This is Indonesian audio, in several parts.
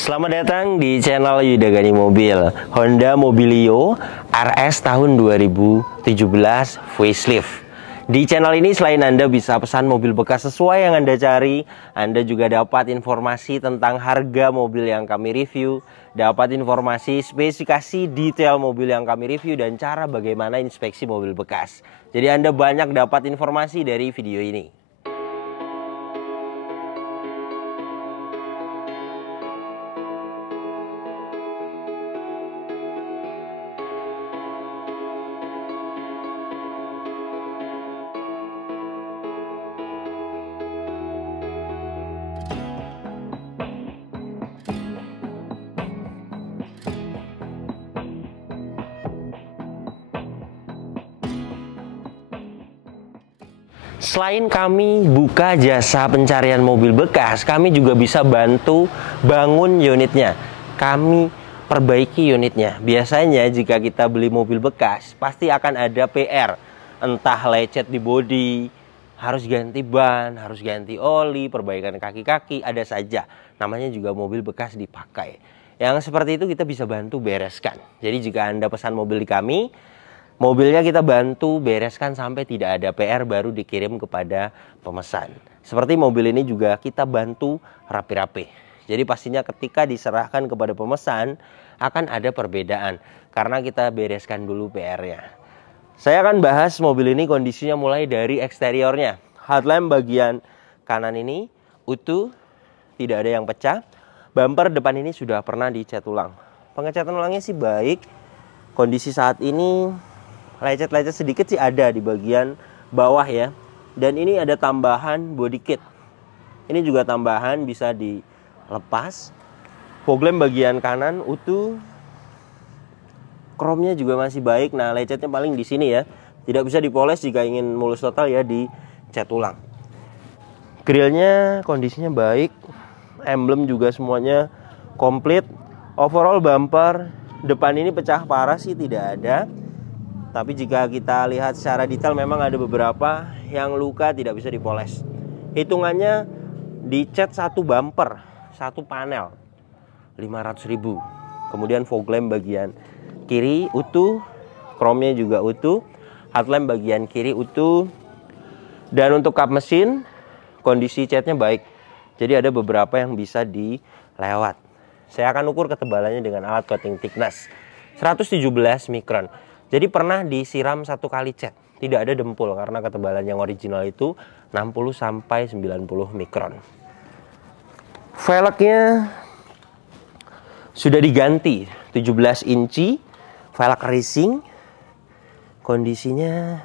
Selamat datang di channel Yudagani Mobil. Honda Mobilio RS tahun 2017 facelift. Di channel ini selain Anda bisa pesan mobil bekas sesuai yang Anda cari, Anda juga dapat informasi tentang harga mobil yang kami review, dapat informasi spesifikasi detail mobil yang kami review, dan cara bagaimana inspeksi mobil bekas. Jadi Anda banyak dapat informasi dari video ini. Selain kami buka jasa pencarian mobil bekas, kami juga bisa bantu bangun unitnya. Kami perbaiki unitnya. Biasanya jika kita beli mobil bekas, pasti akan ada PR. Entah lecet di bodi, harus ganti ban, harus ganti oli, perbaikan kaki-kaki, ada saja. Namanya juga mobil bekas dipakai. Yang seperti itu kita bisa bantu bereskan. Jadi jika Anda pesan mobil di kami, mobilnya kita bantu bereskan sampai tidak ada PR, baru dikirim kepada pemesan. Seperti mobil ini juga kita bantu rapi-rapi. Jadi pastinya ketika diserahkan kepada pemesan akan ada perbedaan karena kita bereskan dulu PR-nya. Saya akan bahas mobil ini kondisinya mulai dari eksteriornya. Headlamp bagian kanan ini utuh, tidak ada yang pecah. Bumper depan ini sudah pernah dicat ulang. Pengecatan ulangnya sih baik. Kondisi saat ini lecet-lecet sedikit sih ada di bagian bawah ya. Dan ini ada tambahan body kit. Ini juga tambahan bisa dilepas. Fog lamp bagian kanan utuh. Chrome-nya juga masih baik. Nah, lecetnya paling di sini ya. Tidak bisa dipoles jika ingin mulus total ya, dicat ulang. Grillnya kondisinya baik. Emblem juga semuanya komplit. Overall bumper depan ini pecah parah sih tidak ada. Tapi jika kita lihat secara detail memang ada beberapa yang luka tidak bisa dipoles. Hitungannya dicat satu bumper, satu panel 500.000. Kemudian fog lamp bagian kiri utuh, chrome-nya juga utuh, headlamp bagian kiri utuh. Dan untuk kap mesin kondisi catnya baik. Jadi ada beberapa yang bisa dilewat. Saya akan ukur ketebalannya dengan alat coating thickness 117 mikron. Jadi pernah disiram satu kali cat, tidak ada dempul karena ketebalan yang original itu 60-90 mikron. Velgnya sudah diganti 17 inci, velg racing. Kondisinya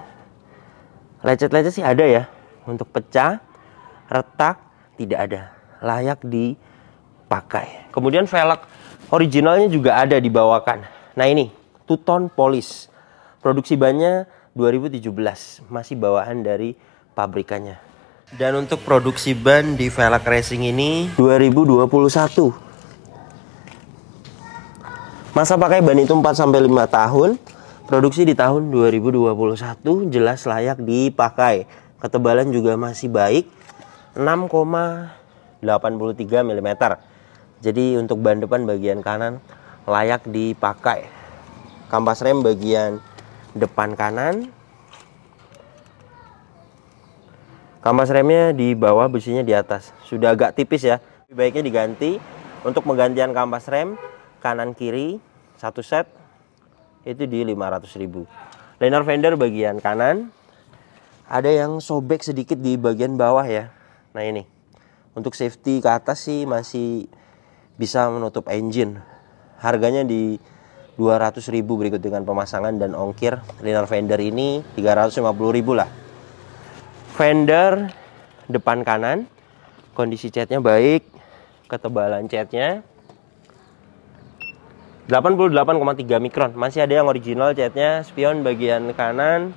lecet-lecet sih ada ya, untuk pecah, retak tidak ada, layak dipakai. Kemudian velg originalnya juga ada dibawakan. Nah ini, two-tone polish. Produksi bannya 2017, masih bawaan dari pabrikannya. Dan untuk produksi ban di velg racing ini 2021. Masa pakai ban itu 4-5 tahun. Produksi di tahun 2021, jelas layak dipakai. Ketebalan juga masih baik, 6,83 mm. Jadi untuk ban depan bagian kanan layak dipakai. Kampas rem bagian depan kanan, kampas remnya di bawah, besinya di atas. Sudah agak tipis ya, lebih baiknya diganti. Untuk penggantian kampas rem kanan kiri satu set itu di 500.000. Liner fender bagian kanan ada yang sobek sedikit di bagian bawah ya. Nah ini untuk safety ke atas sih masih bisa menutup engine. Harganya di 200.000 berikut dengan pemasangan dan ongkir. Liner fender ini 350.000 lah. Fender depan kanan kondisi catnya baik, ketebalan catnya 88,3 mikron. Masih ada yang original catnya. Spion bagian kanan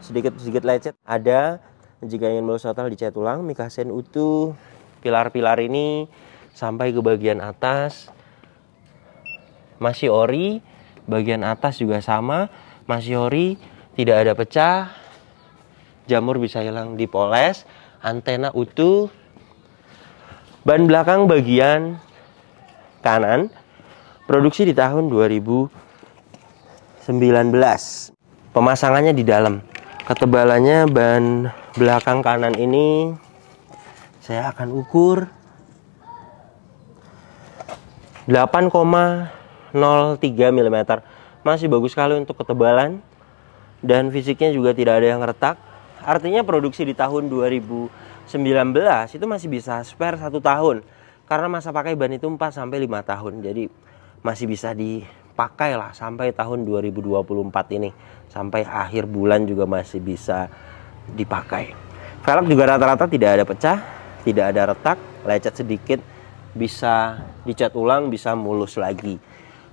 sedikit lecet ada. Jika ingin mulus total dicat ulang. Mikasen utuh. Pilar-pilar ini sampai ke bagian atas masih ori, bagian atas juga sama, masih ori, tidak ada pecah. Jamur bisa hilang dipoles, antena utuh. Ban belakang bagian kanan, produksi di tahun 2019. Pemasangannya di dalam. Ketebalannya ban belakang kanan ini saya akan ukur 8,03 mm. Masih bagus sekali untuk ketebalan, dan fisiknya juga tidak ada yang retak. Artinya produksi di tahun 2019 itu masih bisa spare 1 tahun, karena masa pakai ban itu 4-5 tahun. Jadi masih bisa dipakai lah sampai tahun 2024 ini. Sampai akhir bulan juga masih bisa dipakai. Velg juga rata-rata tidak ada pecah, tidak ada retak, lecet sedikit bisa dicat ulang, bisa mulus lagi.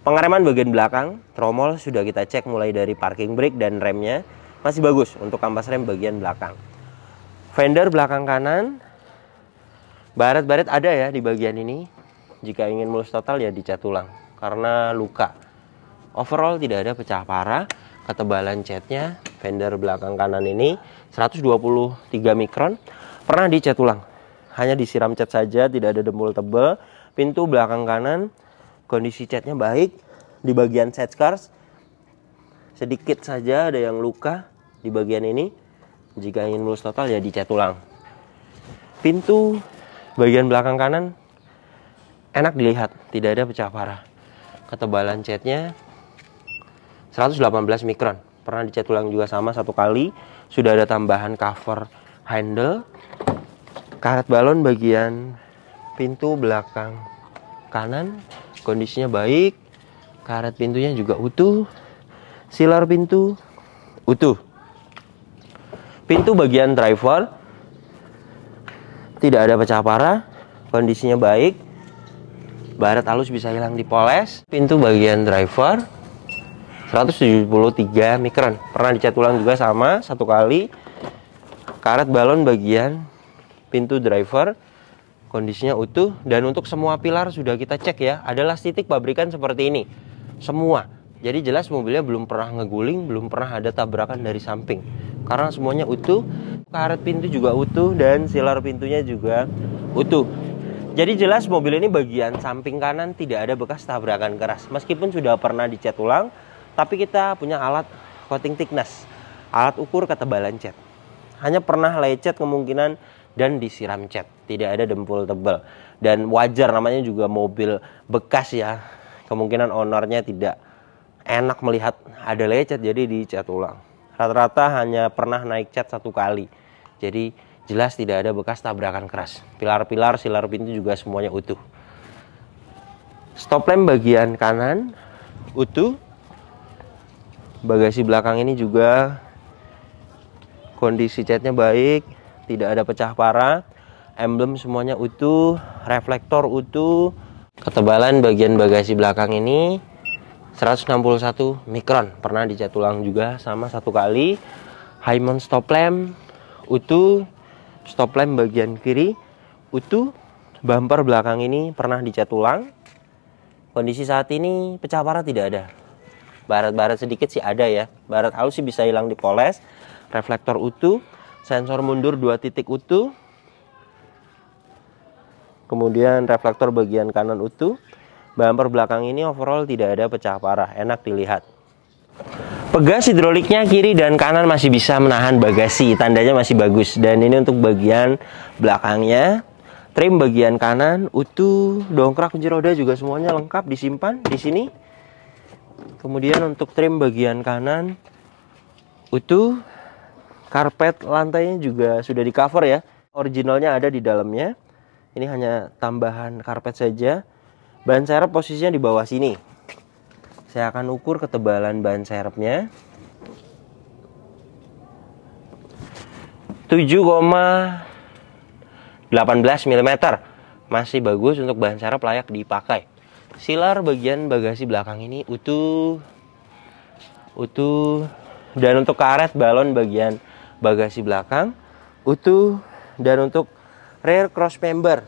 Pengereman bagian belakang, tromol sudah kita cek mulai dari parking brake dan remnya masih bagus untuk kampas rem bagian belakang. Fender belakang kanan, baret-baret ada ya di bagian ini. Jika ingin mulus total ya dicat ulang karena luka. Overall tidak ada pecah parah. Ketebalan catnya fender belakang kanan ini 123 mikron, pernah dicat ulang, hanya disiram cat saja, tidak ada dempul tebal. Pintu belakang kanan kondisi catnya baik. Di bagian side skirts sedikit saja ada yang luka di bagian ini. Jika ingin mulus total ya dicat ulang. Pintu bagian belakang kanan enak dilihat, tidak ada pecah parah. Ketebalan catnya 118 mikron, pernah dicat ulang juga sama 1 kali. Sudah ada tambahan cover handle. Karet balon bagian pintu belakang kanan kondisinya baik. Karet pintunya juga utuh. Silar pintu utuh. Pintu bagian driver tidak ada pecah parah, kondisinya baik. Baret halus bisa hilang dipoles. Pintu bagian driver 173 mikron, pernah dicat ulang juga sama 1 kali. Karet balon bagian pintu driver kondisinya utuh, dan untuk semua pilar sudah kita cek ya. Adalah titik pabrikan seperti ini semua. Jadi jelas mobilnya belum pernah ngeguling, belum pernah ada tabrakan dari samping, karena semuanya utuh. Karet pintu juga utuh dan silar pintunya juga utuh. Jadi jelas mobil ini bagian samping kanan tidak ada bekas tabrakan keras. Meskipun sudah pernah dicat ulang, tapi kita punya alat coating thickness, alat ukur ketebalan cat. Hanya pernah lecet kemungkinan dan disiram cat, tidak ada dempul tebal. Dan wajar, namanya juga mobil bekas ya. Kemungkinan ownernya tidak enak melihat ada lecet, jadi dicat ulang. Rata-rata hanya pernah naik cat 1 kali. Jadi jelas tidak ada bekas tabrakan keras. Pilar-pilar, silar pintu juga semuanya utuh. Stop lamp bagian kanan utuh. Bagasi belakang ini juga kondisi catnya baik, tidak ada pecah parah. Emblem semuanya utuh, reflektor utuh. Ketebalan bagian bagasi belakang ini 161 mikron, pernah dicat ulang juga sama 1 kali. High mount stop lamp utuh. Stop lamp bagian kiri utuh. Bumper belakang ini pernah dicat ulang. Kondisi saat ini pecah parah tidak ada. Baret-baret sedikit sih ada ya. Baret halus sih bisa hilang dipoles. Reflektor utuh. Sensor mundur 2 titik utuh. Kemudian reflektor bagian kanan utuh. Bumper belakang ini overall tidak ada pecah parah, enak dilihat. Pegas hidroliknya kiri dan kanan masih bisa menahan bagasi, tandanya masih bagus. Dan ini untuk bagian belakangnya. Trim bagian kanan utuh. Dongkrak kunci roda juga semuanya lengkap disimpan di sini. Kemudian untuk trim bagian kanan utuh. Karpet lantainya juga sudah di cover ya. Originalnya ada di dalamnya. Ini hanya tambahan karpet saja. Ban serep posisinya di bawah sini. Saya akan ukur ketebalan ban serepnya. 7,18 mm. Masih bagus untuk ban serep, layak dipakai. Silar bagian bagasi belakang ini utuh. Dan untuk karet balon bagian bagasi belakang utuh. Dan untuk rear cross member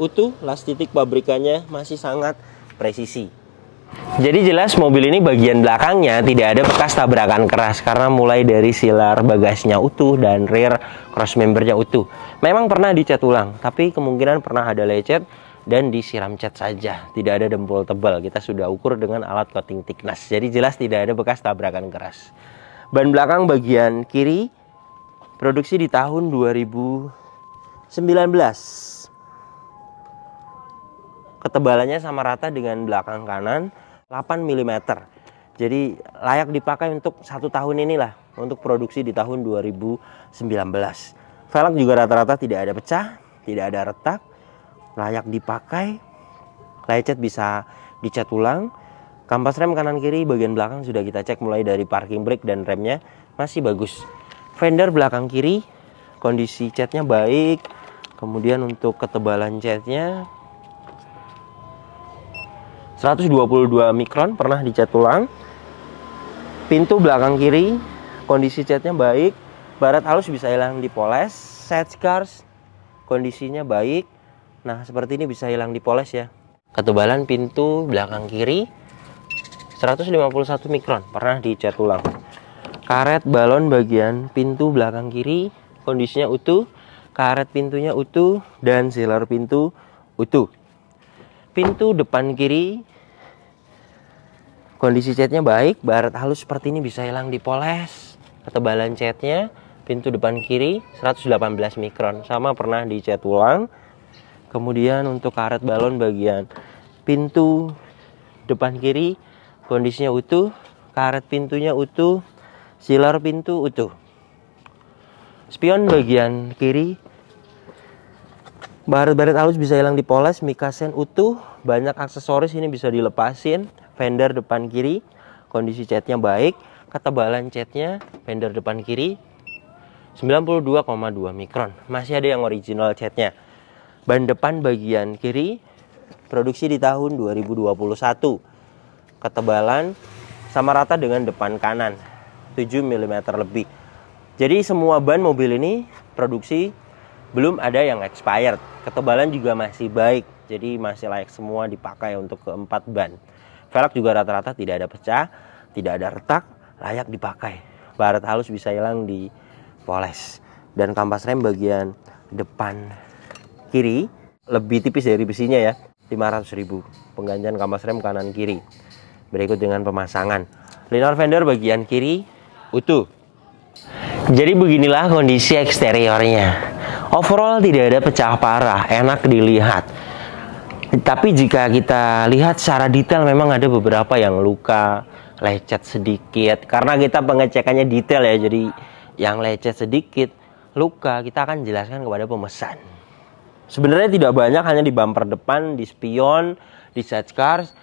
utuh, las titik pabrikannya masih sangat presisi. Jadi jelas mobil ini bagian belakangnya tidak ada bekas tabrakan keras, karena mulai dari silar bagasinya utuh dan rear cross membernya utuh. Memang pernah dicat ulang, tapi kemungkinan pernah ada lecet dan disiram cat saja. Tidak ada dempul tebal. Kita sudah ukur dengan alat coating thickness. Jadi jelas tidak ada bekas tabrakan keras. Ban belakang bagian kiri produksi di tahun 2019. Ketebalannya sama rata dengan belakang kanan 8 mm. Jadi layak dipakai untuk 1 tahun inilah, untuk produksi di tahun 2019. Velg juga rata-rata tidak ada pecah, tidak ada retak, layak dipakai. Lecet bisa dicat ulang. Kampas rem kanan kiri bagian belakang sudah kita cek mulai dari parking brake dan remnya masih bagus. Fender belakang kiri kondisi catnya baik. Kemudian untuk ketebalan catnya 122 mikron, pernah dicat ulang. Pintu belakang kiri kondisi catnya baik. Baret halus bisa hilang dipoles. Side scars kondisinya baik. Nah, seperti ini bisa hilang dipoles ya. Ketebalan pintu belakang kiri 151 mikron, pernah dicat ulang. Karet balon bagian pintu belakang kiri kondisinya utuh. Karet pintunya utuh dan sealer pintu utuh. Pintu depan kiri kondisi catnya baik. Baret halus seperti ini bisa hilang dipoles. Ketebalan catnya pintu depan kiri 118 mikron, sama pernah dicat ulang. Kemudian untuk karet balon bagian pintu depan kiri kondisinya utuh, karet pintunya utuh, sealer pintu utuh. Spion bagian kiri baret halus bisa hilang dipoles, mikasen utuh, banyak aksesoris ini bisa dilepasin. Fender depan kiri kondisi catnya baik, ketebalan catnya fender depan kiri 92,2 mikron, masih ada yang original catnya. Ban depan bagian kiri produksi di tahun 2021. Ketebalan sama rata dengan depan kanan 7 mm lebih. Jadi semua ban mobil ini produksi belum ada yang expired. Ketebalan juga masih baik, jadi masih layak semua dipakai untuk keempat ban. Velg juga rata-rata tidak ada pecah, tidak ada retak, layak dipakai. Baret halus bisa hilang dipoles. Dan kampas rem bagian depan kiri lebih tipis dari besinya ya, 500.000. Penggantian kampas rem kanan kiri. Berikut dengan pemasangan. Liner fender bagian kiri utuh. Jadi beginilah kondisi eksteriornya. Overall tidak ada pecah parah, enak dilihat. Tapi jika kita lihat secara detail memang ada beberapa yang luka, lecet sedikit. Karena kita pengecekannya detail ya, jadi yang lecet sedikit, luka, kita akan jelaskan kepada pemesan. Sebenarnya tidak banyak, hanya di bumper depan, di spion, di side scars,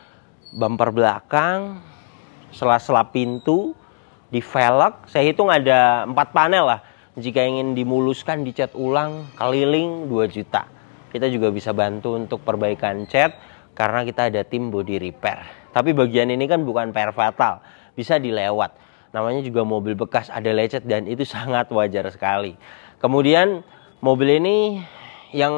bumper belakang, sela-sela pintu, di velg. Saya hitung ada 4 panel lah. Jika ingin dimuluskan, dicat ulang, keliling 2 juta. Kita juga bisa bantu untuk perbaikan cat karena kita ada tim body repair. Tapi bagian ini kan bukan per fatal, bisa dilewat. Namanya juga mobil bekas, ada lecet dan itu sangat wajar sekali. Kemudian mobil ini yang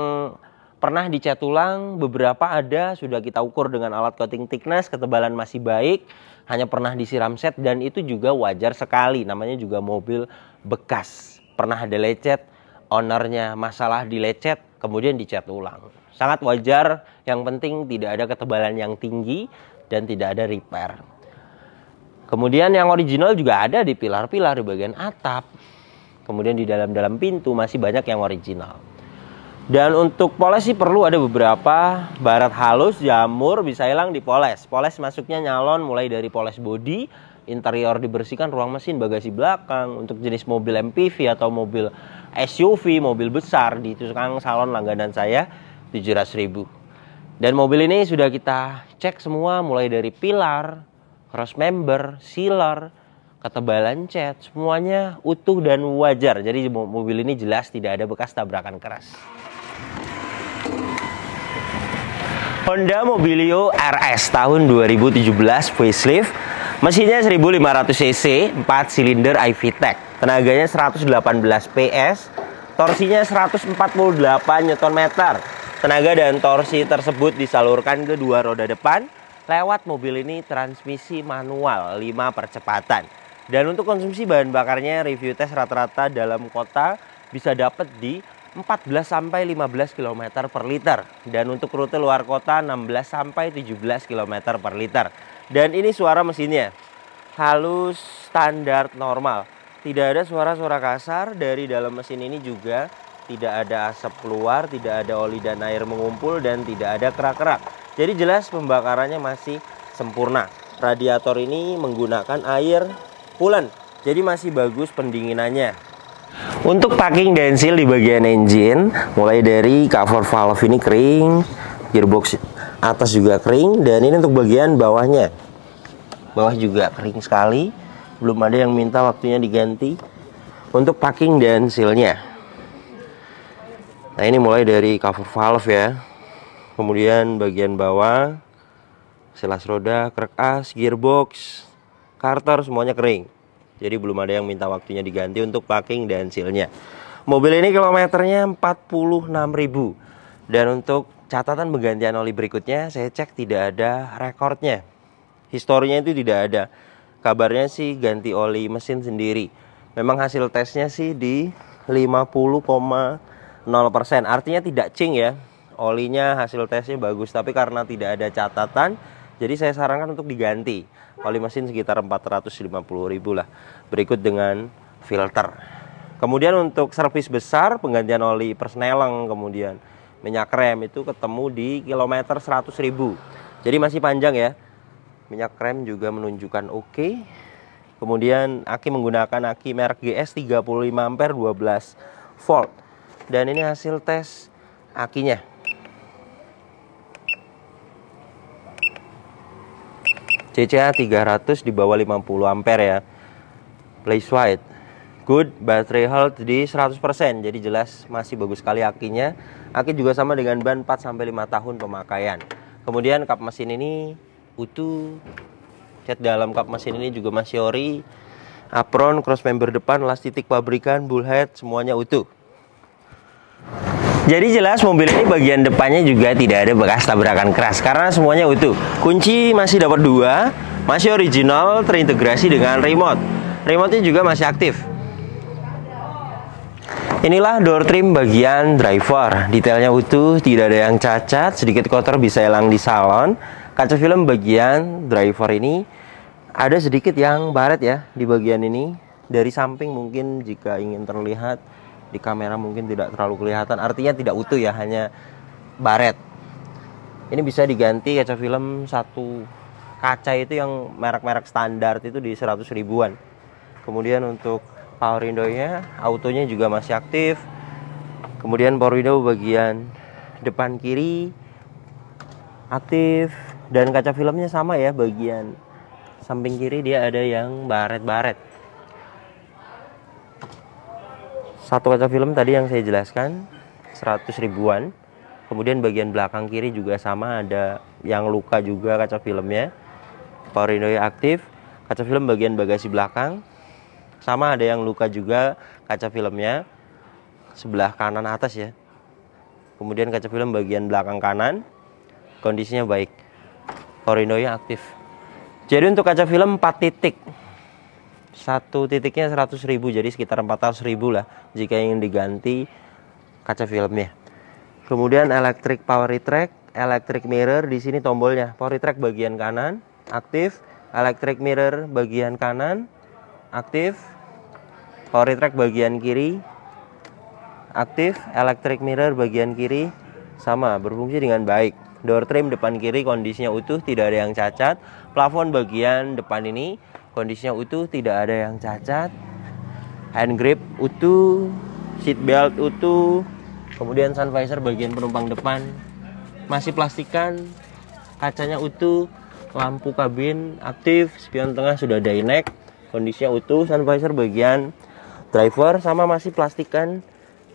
pernah dicat ulang beberapa ada, sudah kita ukur dengan alat coating thickness, ketebalan masih baik, hanya pernah disiram set dan itu juga wajar sekali, namanya juga mobil bekas. Pernah ada lecet, ownernya masalah di lecet, kemudian dicat ulang. Sangat wajar, yang penting tidak ada ketebalan yang tinggi dan tidak ada repair. Kemudian yang original juga ada di pilar-pilar di bagian atap. Kemudian di dalam pintu masih banyak yang original. Dan untuk poles sih perlu ada beberapa. Baret halus, jamur bisa hilang dipoles. Poles masuknya nyalon mulai dari poles bodi, interior dibersihkan, ruang mesin, bagasi belakang. Untuk jenis mobil MPV atau mobil SUV, mobil besar di tukang salon langganan saya 700.000. Dan mobil ini sudah kita cek semua mulai dari pilar, cross member, sealer, ketebalan cat, semuanya utuh dan wajar. Jadi mobil ini jelas tidak ada bekas tabrakan keras. Honda Mobilio RS tahun 2017 facelift. Mesinnya 1500 cc, 4 silinder iVTEC. Tenaganya 118 PS, torsinya 148 Nm. Tenaga dan torsi tersebut disalurkan ke dua roda depan. Lewat mobil ini transmisi manual 5 percepatan. Dan untuk konsumsi bahan bakarnya review tes rata-rata dalam kota bisa dapat di 14 sampai 15 km per liter. Dan untuk rute luar kota 16 sampai 17 km per liter. Dan ini suara mesinnya halus, standar, normal. Tidak ada suara-suara kasar. Dari dalam mesin ini juga tidak ada asap keluar, tidak ada oli dan air mengumpul, dan tidak ada kerak-kerak. Jadi jelas pembakarannya masih sempurna. Radiator ini menggunakan air coolant, jadi masih bagus pendinginannya. Untuk packing dan seal di bagian engine, mulai dari cover valve ini kering, gearbox atas juga kering, dan ini untuk bagian bawahnya. Bawah juga kering sekali, belum ada yang minta waktunya diganti. Untuk packing dan sealnya, nah ini mulai dari cover valve ya, kemudian bagian bawah, selas roda, krek as, gearbox, karter, semuanya kering. Jadi belum ada yang minta waktunya diganti untuk packing dan sealnya. Mobil ini kilometernya 46.000. Dan untuk catatan penggantian oli berikutnya, saya cek tidak ada rekornya. Historinya itu tidak ada. Kabarnya sih ganti oli mesin sendiri. Memang hasil tesnya sih di 50,0%. Artinya tidak cing ya. Olinya hasil tesnya bagus. Tapi karena tidak ada catatan, jadi saya sarankan untuk diganti. Oli mesin sekitar 450.000 lah. Berikut dengan filter. Kemudian untuk servis besar, penggantian oli persneleng, kemudian minyak rem itu ketemu di kilometer 100.000. Jadi masih panjang ya. Minyak rem juga menunjukkan oke. Kemudian aki menggunakan aki merek GS 35 ampere 12 volt. Dan ini hasil tes akinya. CCA 300 di bawah 50 ampere ya. Place white. Good battery health di 100%. Jadi jelas masih bagus sekali akinya. Aki juga sama dengan ban 4 sampai 5 tahun pemakaian. Kemudian kap mesin ini utuh. Cat dalam kap mesin ini juga masih ori. Apron, cross member depan, las titik pabrikan, bullhead, semuanya utuh. Jadi jelas mobil ini bagian depannya juga tidak ada bekas tabrakan keras karena semuanya utuh. Kunci masih dapat 2, masih original, terintegrasi dengan remote. Remote-nya juga masih aktif. Inilah door trim bagian driver. Detailnya utuh, tidak ada yang cacat, sedikit kotor bisa hilang di salon. Kaca film bagian driver ini ada sedikit yang baret ya di bagian ini. Dari samping mungkin jika ingin terlihat, di kamera mungkin tidak terlalu kelihatan. Artinya tidak utuh ya, hanya baret. Ini bisa diganti kaca film satu kaca itu yang merek-merek standar itu di 100 ribuan. Kemudian untuk power window-nya, autonya juga masih aktif. Kemudian power window bagian depan kiri aktif. Dan kaca filmnya sama ya, bagian samping kiri dia ada yang baret-baret. Satu kaca film tadi yang saya jelaskan 100 ribuan. Kemudian bagian belakang kiri juga sama, ada yang luka juga kaca filmnya. Power window aktif. Kaca film bagian bagasi belakang sama, ada yang luka juga kaca filmnya sebelah kanan atas ya. Kemudian kaca film bagian belakang kanan kondisinya baik. Power window aktif. Jadi untuk kaca film 4 titik. Satu titiknya 100 ribu, jadi sekitar 400 ribu lah jika ingin diganti kaca filmnya. Kemudian electric power retract, electric mirror, di sini tombolnya. Power retract bagian kanan aktif, electric mirror bagian kanan aktif, power retract bagian kiri aktif, electric mirror bagian kiri sama, berfungsi dengan baik. Door trim depan kiri kondisinya utuh, tidak ada yang cacat. Plafon bagian depan ini kondisinya utuh, tidak ada yang cacat. Hand grip utuh, seat belt utuh. Kemudian sun visor bagian penumpang depan masih plastikan, kacanya utuh. Lampu kabin aktif, spion tengah sudah dynex, kondisinya utuh. Sun visor bagian driver sama masih plastikan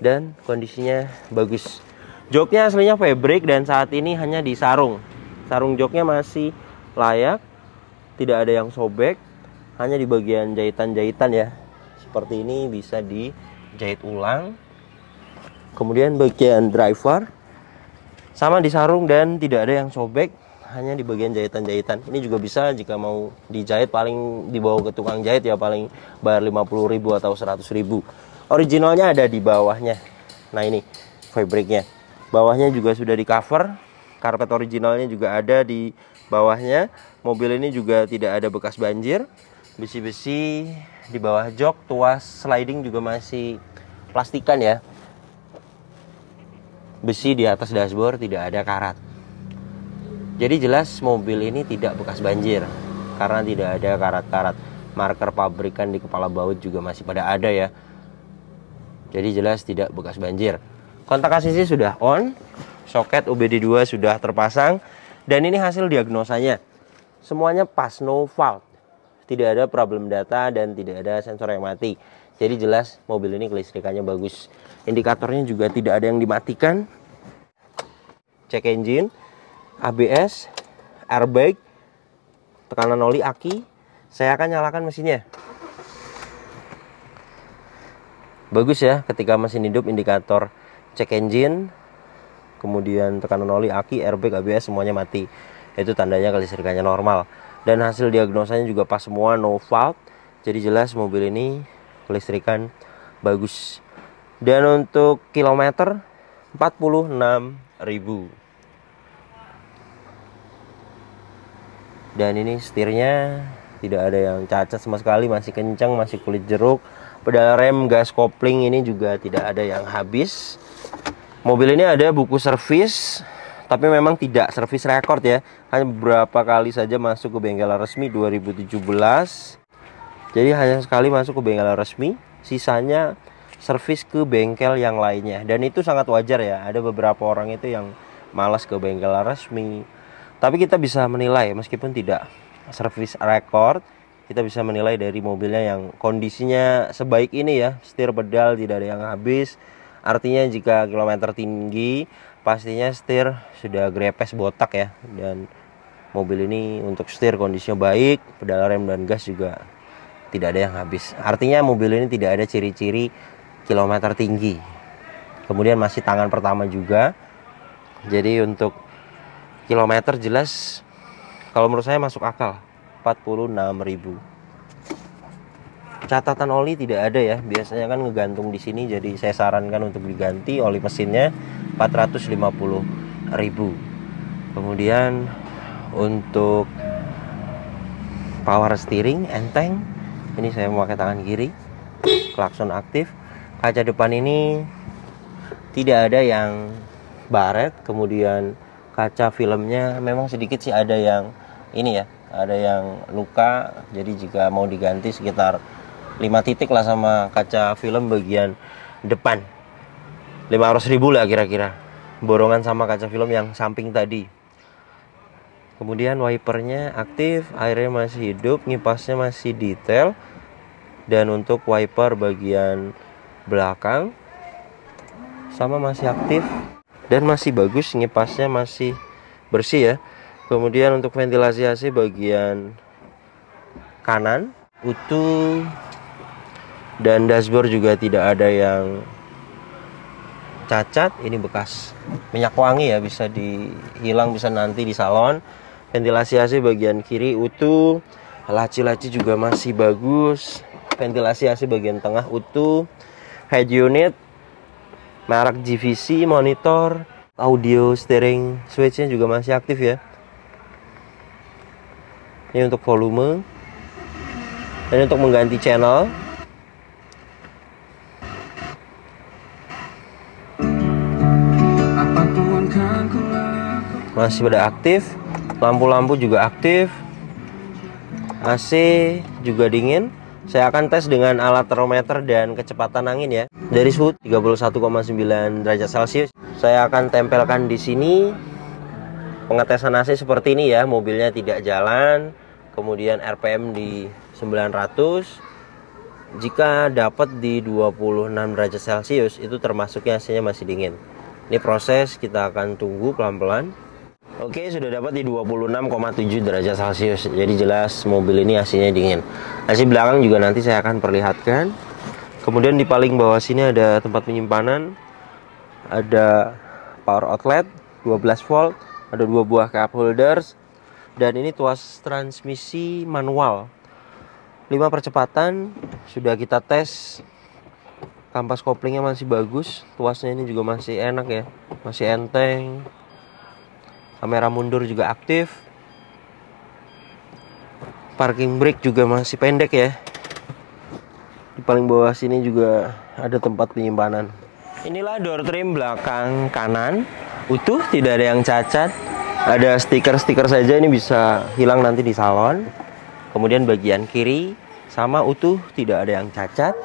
dan kondisinya bagus. Joknya aslinya fabric dan saat ini hanya disarung. Sarung joknya masih layak, tidak ada yang sobek, hanya di bagian jahitan-jahitan ya. Seperti ini bisa dijahit ulang. Kemudian bagian driver sama disarung dan tidak ada yang sobek, hanya di bagian jahitan-jahitan. Ini juga bisa jika mau dijahit paling dibawa ke tukang jahit ya, paling bayar 50.000 atau 100.000. Originalnya ada di bawahnya. Nah ini fabriknya. Bawahnya juga sudah di cover. Karpet originalnya juga ada di bawahnya. Mobil ini juga tidak ada bekas banjir. Besi-besi di bawah jok, tuas sliding juga masih plastikan ya. Besi di atas dashboard tidak ada karat. Jadi jelas mobil ini tidak bekas banjir karena tidak ada karat-karat. Marker pabrikan di kepala baut juga masih pada ada ya. Jadi jelas tidak bekas banjir. Kontak ACC sudah on, soket OBD2 sudah terpasang, dan ini hasil diagnosanya. Semuanya pas, no fault. Tidak ada problem data dan tidak ada sensor yang mati. Jadi jelas mobil ini kelistrikannya bagus. Indikatornya juga tidak ada yang dimatikan. Cek engine, ABS, airbag, tekanan oli, aki. Saya akan nyalakan mesinnya. Bagus ya, ketika mesin hidup indikator cek engine, kemudian tekanan oli, aki, airbag, ABS semuanya mati. Itu tandanya kelistrikannya normal. Dan hasil diagnosanya juga pas semua, no fault. Jadi jelas mobil ini kelistrikan bagus. Dan untuk kilometer 46.000. Dan ini setirnya tidak ada yang cacat sama sekali, masih kencang, masih kulit jeruk. Pedal rem, gas kopling ini juga tidak ada yang habis. Mobil ini ada buku servis, tapi memang tidak servis record ya. Hanya beberapa kali saja masuk ke bengkel resmi 2017. Jadi hanya sekali masuk ke bengkel resmi, sisanya servis ke bengkel yang lainnya. Dan itu sangat wajar ya, ada beberapa orang itu yang malas ke bengkel resmi. Tapi kita bisa menilai, meskipun tidak servis record, kita bisa menilai dari mobilnya yang kondisinya sebaik ini ya. Setir, pedal tidak ada yang habis. Artinya jika kilometer tinggi, pastinya setir sudah grepes, botak ya. Dan mobil ini untuk setir kondisinya baik, pedal rem dan gas juga tidak ada yang habis. Artinya mobil ini tidak ada ciri-ciri kilometer tinggi. Kemudian masih tangan pertama juga. Jadi untuk kilometer jelas kalau menurut saya masuk akal, 46.000. Catatan oli tidak ada ya, biasanya kan ngegantung di sini, jadi saya sarankan untuk diganti oli mesinnya 450.000. Kemudian untuk power steering enteng, ini saya memakai tangan kiri, klakson aktif. Kaca depan ini tidak ada yang baret, kemudian kaca filmnya memang sedikit sih ada yang ini ya, ada yang luka. Jadi jika mau diganti sekitar 5 titik lah sama kaca film bagian depan, 500.000 lah kira-kira, borongan sama kaca film yang samping tadi. Kemudian wipernya aktif, airnya masih hidup, ngipasnya masih detail. Dan untuk wiper bagian belakang sama masih aktif dan masih bagus, ngipasnya masih bersih ya. Kemudian untuk ventilasi AC bagian kanan utuh, dan dashboard juga tidak ada yang cacat. Ini bekas minyak wangi ya, bisa dihilang, bisa nanti di salon. Ventilasi AC bagian kiri utuh, laci-laci juga masih bagus. Ventilasi AC bagian tengah utuh. Head unit merek GVC, monitor, audio steering switch-nya juga masih aktif ya. Ini untuk volume. Dan untuk mengganti channel, masih pada aktif. Lampu-lampu juga aktif. AC juga dingin. Saya akan tes dengan alat termometer dan kecepatan angin ya. Dari suhu 31,9 derajat Celcius. Saya akan tempelkan di sini. Pengetesan AC seperti ini ya, mobilnya tidak jalan. Kemudian RPM di 900. Jika dapat di 26 derajat Celcius, itu termasuknya AC-nya masih dingin. Ini proses, kita akan tunggu pelan-pelan. Oke, sudah dapat di 26,7 derajat Celcius. Jadi jelas mobil ini AC-nya dingin. AC belakang juga nanti saya akan perlihatkan. Kemudian di paling bawah sini ada tempat penyimpanan. Ada power outlet 12 volt, ada 2 buah cup holders. Dan ini tuas transmisi manual. 5 percepatan sudah kita tes Kampas koplingnya masih bagus, tuasnya ini juga masih enak ya, masih enteng. Kamera mundur juga aktif. Parking brake juga masih pendek ya. Di paling bawah sini juga ada tempat penyimpanan. Inilah door trim belakang kanan, utuh, tidak ada yang cacat. Ada stiker-stiker saja, ini bisa hilang nanti di salon. Kemudian bagian kiri sama utuh, tidak ada yang cacat.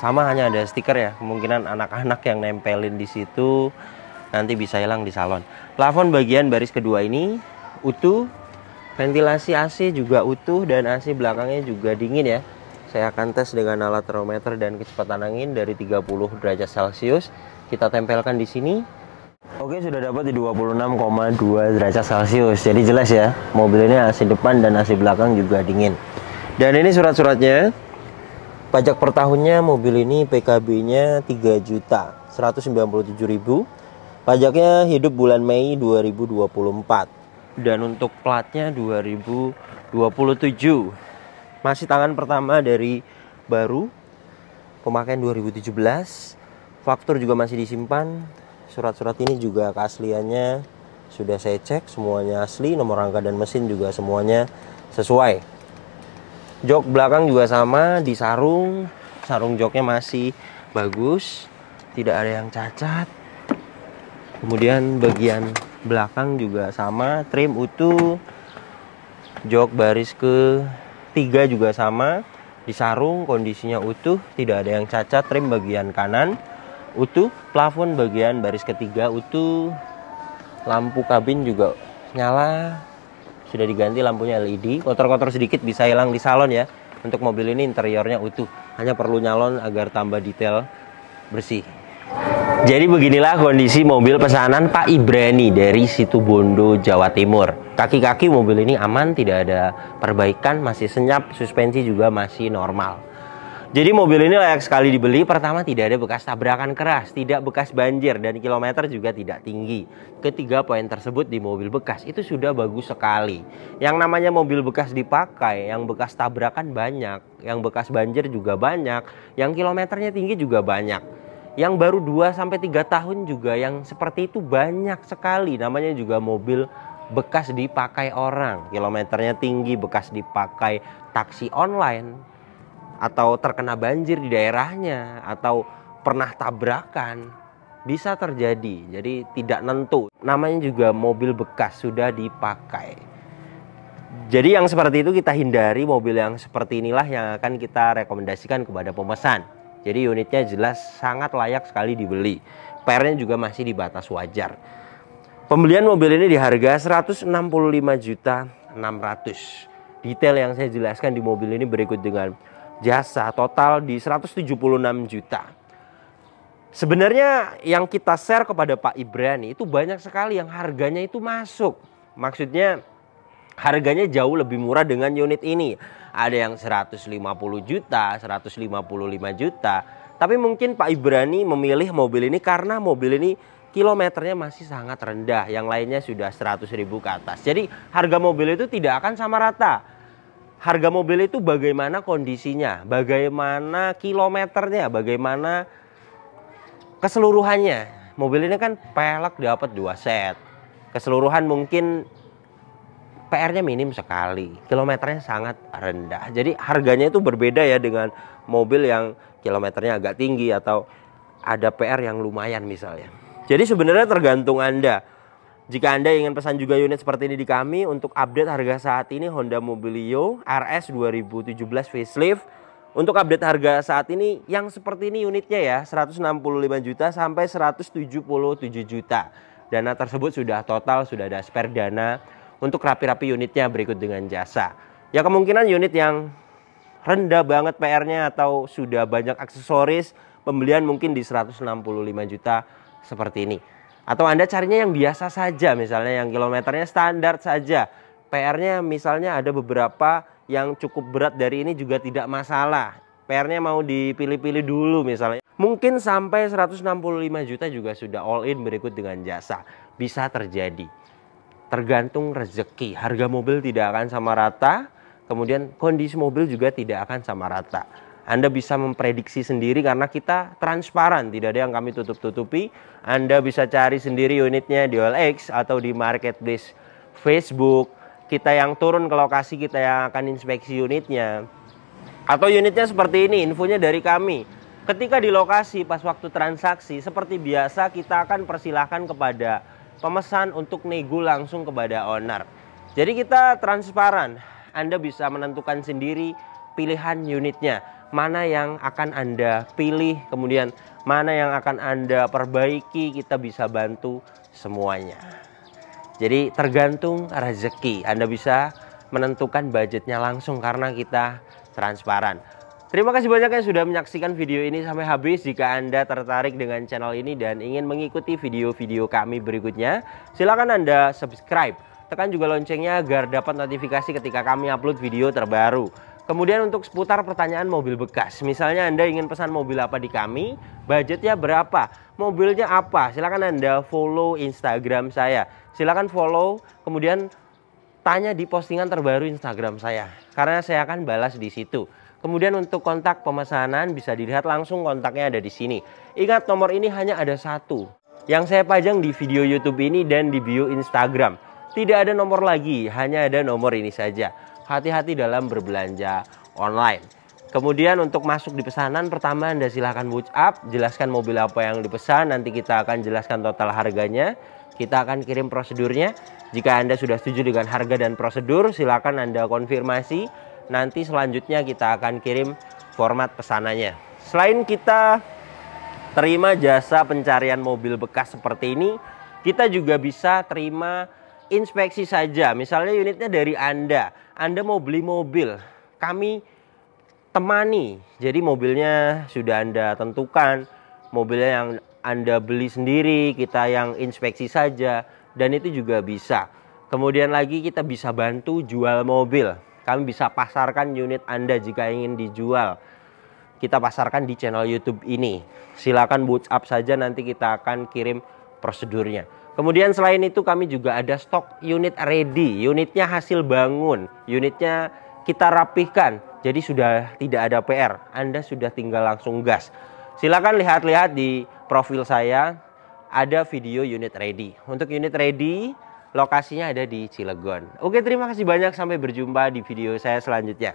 Sama, hanya ada stiker ya, kemungkinan anak-anak yang nempelin di situ nanti bisa hilang di salon. Plafon bagian baris kedua ini utuh, ventilasi AC juga utuh dan AC belakangnya juga dingin ya. Saya akan tes dengan alat termometer dan kecepatan angin dari 30 derajat Celcius. Kita tempelkan di sini. Oke, sudah dapat di 26,2 derajat Celcius. Jadi jelas ya, mobil ini AC depan dan AC belakang juga dingin. Dan ini surat-suratnya. Pajak per tahunnya mobil ini PKB-nya 3.197.000. Pajaknya hidup bulan Mei 2024. Dan untuk platnya 2027. Masih tangan pertama dari baru. Pemakaian 2017. Faktur juga masih disimpan. Surat-surat ini juga keasliannya sudah saya cek, semuanya asli. Nomor rangka dan mesin juga semuanya sesuai. Jok belakang juga sama, di sarung joknya masih bagus, tidak ada yang cacat. Kemudian bagian belakang juga sama, trim utuh. Jok baris ke-3 juga sama, di sarung kondisinya utuh, tidak ada yang cacat. Trim bagian kanan utuh, plafon bagian baris ke-3 utuh. Lampu kabin juga nyala. Sudah diganti lampunya LED, kotor-kotor sedikit bisa hilang di salon ya. Untuk mobil ini interiornya utuh, hanya perlu nyalon agar tambah detail bersih. Jadi beginilah kondisi mobil pesanan Pak Ibrani dari Situbondo, Jawa Timur. Kaki-kaki mobil ini aman, tidak ada perbaikan, masih senyap, suspensi juga masih normal. Jadi mobil ini layak sekali dibeli. Pertama, tidak ada bekas tabrakan keras, tidak bekas banjir, dan kilometer juga tidak tinggi. Ketiga poin tersebut di mobil bekas itu sudah bagus sekali. Yang namanya mobil bekas dipakai, yang bekas tabrakan banyak, yang bekas banjir juga banyak, yang kilometernya tinggi juga banyak. Yang baru 2-3 tahun juga yang seperti itu banyak sekali. Namanya juga mobil bekas dipakai orang, kilometernya tinggi, bekas dipakai taksi online, atau terkena banjir di daerahnya, atau pernah tabrakan, bisa terjadi. Jadi tidak nentu. Namanya juga mobil bekas sudah dipakai. Jadi yang seperti itu kita hindari. Mobil yang seperti inilah yang akan kita rekomendasikan kepada pemesan. Jadi unitnya jelas sangat layak sekali dibeli. PR-nya juga masih di batas wajar. Pembelian mobil ini di harga 165.600.000. Detail yang saya jelaskan di mobil ini berikut dengan jasa total di 176 juta. Sebenarnya yang kita share kepada Pak Ibrani itu banyak sekali yang harganya itu masuk. Maksudnya harganya jauh lebih murah dengan unit ini. Ada yang 150 juta, 155 juta. Tapi mungkin Pak Ibrani memilih mobil ini karena mobil ini kilometernya masih sangat rendah. Yang lainnya sudah 100.000 ke atas. Jadi harga mobil itu tidak akan sama rata. Harga mobil itu bagaimana kondisinya, bagaimana kilometernya, bagaimana keseluruhannya. Mobil ini kan pelek dapat 2 set. Keseluruhan mungkin PR-nya minim sekali, kilometernya sangat rendah. Jadi harganya itu berbeda ya dengan mobil yang kilometernya agak tinggi atau ada PR yang lumayan misalnya. Jadi sebenarnya tergantung Anda. Jika Anda ingin pesan juga unit seperti ini di kami, untuk update harga saat ini Honda Mobilio RS 2017 facelift. Untuk update harga saat ini yang seperti ini unitnya ya, 165 juta sampai 177 juta. Dana tersebut sudah total, sudah ada spare dana. Untuk rapi-rapi unitnya berikut dengan jasa. Ya kemungkinan unit yang rendah banget PR-nya atau sudah banyak aksesoris, pembelian mungkin di 165 juta seperti ini. Atau Anda carinya yang biasa saja, misalnya yang kilometernya standar saja. PR-nya misalnya ada beberapa yang cukup berat dari ini juga tidak masalah. PR-nya mau dipilih-pilih dulu misalnya. Mungkin sampai 165 juta juga sudah all in berikut dengan jasa. Bisa terjadi. Tergantung rezeki. Harga mobil tidak akan sama rata. Kemudian kondisi mobil juga tidak akan sama rata. Anda bisa memprediksi sendiri karena kita transparan, tidak ada yang kami tutup-tutupi. Anda bisa cari sendiri unitnya di OLX atau di marketplace Facebook. Kita yang turun ke lokasi, kita yang akan inspeksi unitnya. Atau unitnya seperti ini, infonya dari kami. Ketika di lokasi pas waktu transaksi, seperti biasa kita akan persilahkan kepada pemesan untuk nego langsung kepada owner. Jadi kita transparan. Anda bisa menentukan sendiri pilihan unitnya, mana yang akan Anda pilih, kemudian mana yang akan Anda perbaiki, kita bisa bantu semuanya. Jadi tergantung rezeki, Anda bisa menentukan budgetnya langsung karena kita transparan. Terima kasih banyak yang sudah menyaksikan video ini sampai habis. Jika Anda tertarik dengan channel ini dan ingin mengikuti video-video kami berikutnya, silakan Anda subscribe. Tekan juga loncengnya agar dapat notifikasi ketika kami upload video terbaru. Kemudian untuk seputar pertanyaan mobil bekas, misalnya Anda ingin pesan mobil apa di kami, budgetnya berapa, mobilnya apa, silakan Anda follow Instagram saya. Silakan follow, kemudian tanya di postingan terbaru Instagram saya, karena saya akan balas di situ. Kemudian untuk kontak pemesanan bisa dilihat langsung, kontaknya ada di sini. Ingat, nomor ini hanya ada satu yang saya pajang di video YouTube ini dan di bio Instagram. Tidak ada nomor lagi, hanya ada nomor ini saja. Hati-hati dalam berbelanja online. Kemudian untuk masuk di pesanan, pertama Anda silahkan WhatsApp, jelaskan mobil apa yang dipesan, nanti kita akan jelaskan total harganya. Kita akan kirim prosedurnya. Jika Anda sudah setuju dengan harga dan prosedur, silakan Anda konfirmasi. Nanti selanjutnya kita akan kirim format pesanannya. Selain kita terima jasa pencarian mobil bekas seperti ini, kita juga bisa terima inspeksi saja. Misalnya unitnya dari Anda mau beli mobil, kami temani. Jadi mobilnya sudah Anda tentukan, mobilnya yang Anda beli sendiri, kita yang inspeksi saja, dan itu juga bisa. Kemudian lagi kita bisa bantu jual mobil. Kami bisa pasarkan unit Anda jika ingin dijual. Kita pasarkan di channel YouTube ini. Silakan WhatsApp saja, nanti kita akan kirim prosedurnya. Kemudian selain itu kami juga ada stok unit ready. Unitnya hasil bangun, unitnya kita rapihkan. Jadi sudah tidak ada PR, Anda sudah tinggal langsung gas. Silakan lihat-lihat di profil saya, ada video unit ready. Untuk unit ready, lokasinya ada di Cilegon. Oke, terima kasih banyak, sampai berjumpa di video saya selanjutnya.